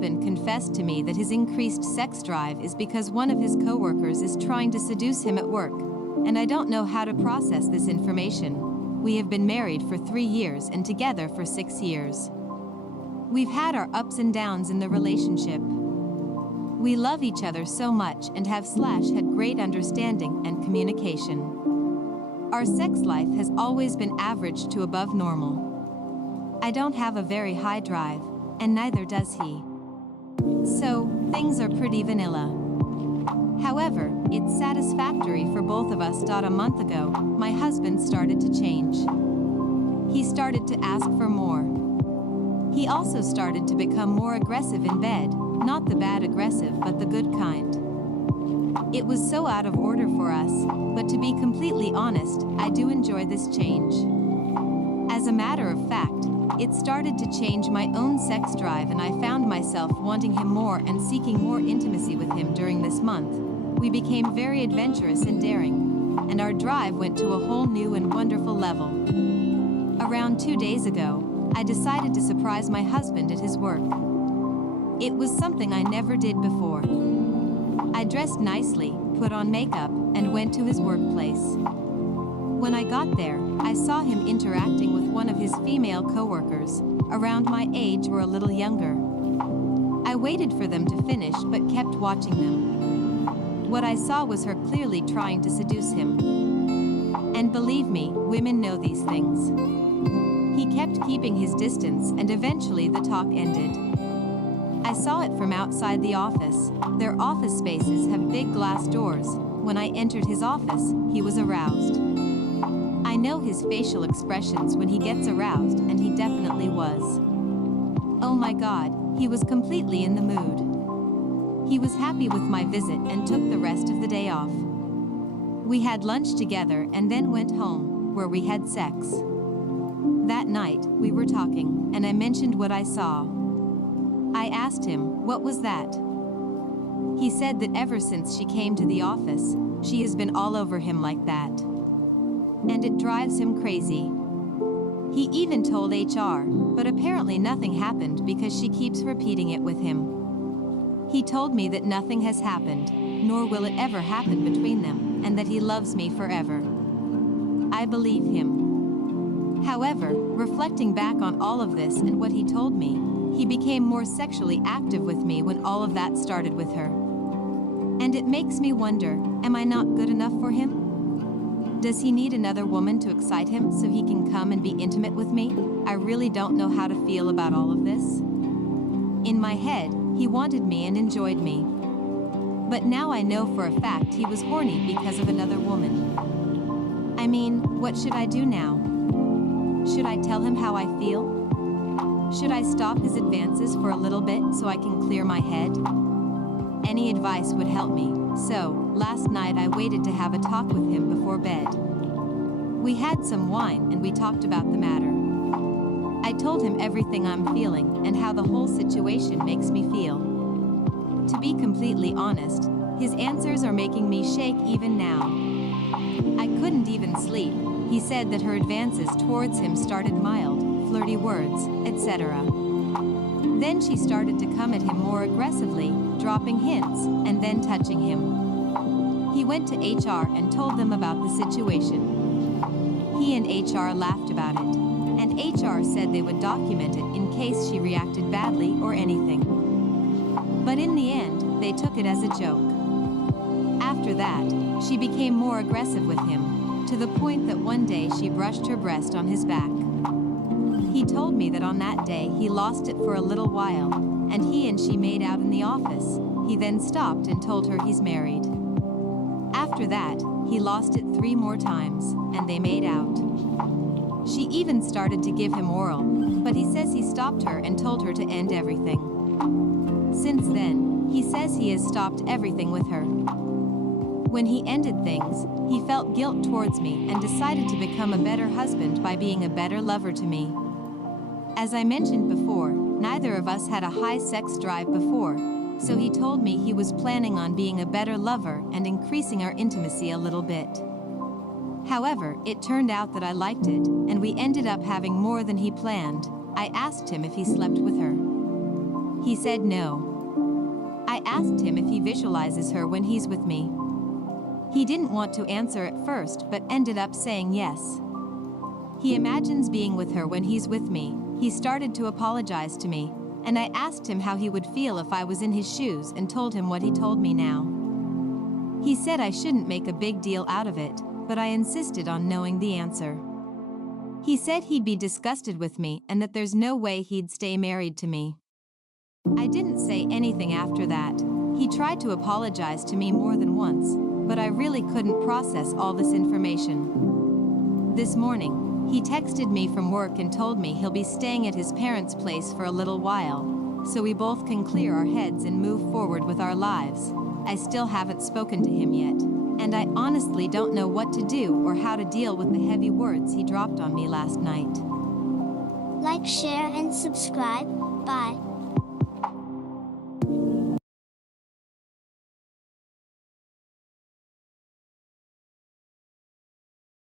husband confessed to me that his increased sex drive is because one of his coworkers is trying to seduce him at work, and I don't know how to process this information. We have been married for 3 years and together for 6 years. We've had our ups and downs in the relationship. We love each other so much and had great understanding and communication. Our sex life has always been average to above normal. I don't have a very high drive, and neither does he. So, things are pretty vanilla. However, it's satisfactory for both of us. A month ago, my husband started to change. He started to ask for more. He also started to become more aggressive in bed, not the bad aggressive but the good kind. It was so out of order for us, but to be completely honest, I do enjoy this change. As a matter of fact, it started to change my own sex drive and I found myself wanting him more and seeking more intimacy with him during this month. We became very adventurous and daring, and our drive went to a whole new and wonderful level. Around 2 days ago, I decided to surprise my husband at his work. It was something I never did before. I dressed nicely, put on makeup, and went to his workplace. When I got there, I saw him interacting with one of his female coworkers, around my age or a little younger. I waited for them to finish but kept watching them. What I saw was her clearly trying to seduce him. And believe me, women know these things. He kept keeping his distance and eventually the talk ended. I saw it from outside the office. Their office spaces have big glass doors. When I entered his office, he was aroused. I know his facial expressions when he gets aroused, and he definitely was. Oh my God, he was completely in the mood. He was happy with my visit and took the rest of the day off. We had lunch together and then went home, where we had sex. That night, we were talking, and I mentioned what I saw. I asked him, what was that? He said that ever since she came to the office, she has been all over him like that. And it drives him crazy. He even told HR, but apparently nothing happened because she keeps repeating it with him. He told me that nothing has happened, nor will it ever happen between them, and that he loves me forever. I believe him. However, reflecting back on all of this and what he told me, he became more sexually active with me when all of that started with her. And it makes me wonder, am I not good enough for him? Does he need another woman to excite him so he can come and be intimate with me? I really don't know how to feel about all of this. In my head, he wanted me and enjoyed me. But now I know for a fact he was horny because of another woman. I mean, what should I do now? Should I tell him how I feel? Should I stop his advances for a little bit so I can clear my head? Any advice would help me, so, last night I waited to have a talk with him before bed. We had some wine and we talked about the matter. I told him everything I'm feeling and how the whole situation makes me feel. To be completely honest, his answers are making me shake even now. I couldn't even sleep. He said that her advances towards him started mild, flirty words, etc. Then she started to come at him more aggressively, dropping hints, and then touching him. He went to HR and told them about the situation. He and HR laughed about it, and HR said they would document it in case she reacted badly or anything. But in the end, they took it as a joke. After that, she became more aggressive with him, to the point that one day she brushed her breast on his back. He told me that on that day he lost it for a little while, and he and she made out in the office. He then stopped and told her he's married. After that, he lost it 3 more times, and they made out. She even started to give him oral, but he says he stopped her and told her to end everything. Since then, he says he has stopped everything with her. When he ended things, he felt guilt towards me and decided to become a better husband by being a better lover to me. As I mentioned before, neither of us had a high sex drive before, so he told me he was planning on being a better lover and increasing our intimacy a little bit. However, it turned out that I liked it, and we ended up having more than he planned. I asked him if he slept with her. He said no. I asked him if he visualizes her when he's with me. He didn't want to answer at first but ended up saying yes. He imagines being with her when he's with me. He started to apologize to me, and I asked him how he would feel if I was in his shoes and told him what he told me now. He said I shouldn't make a big deal out of it, but I insisted on knowing the answer. He said he'd be disgusted with me and that there's no way he'd stay married to me. I didn't say anything after that. He tried to apologize to me more than once, but I really couldn't process all this information. This morning, he texted me from work and told me he'll be staying at his parents' place for a little while, so we both can clear our heads and move forward with our lives. I still haven't spoken to him yet, and I honestly don't know what to do or how to deal with the heavy words he dropped on me last night. Like, share, and subscribe. Bye.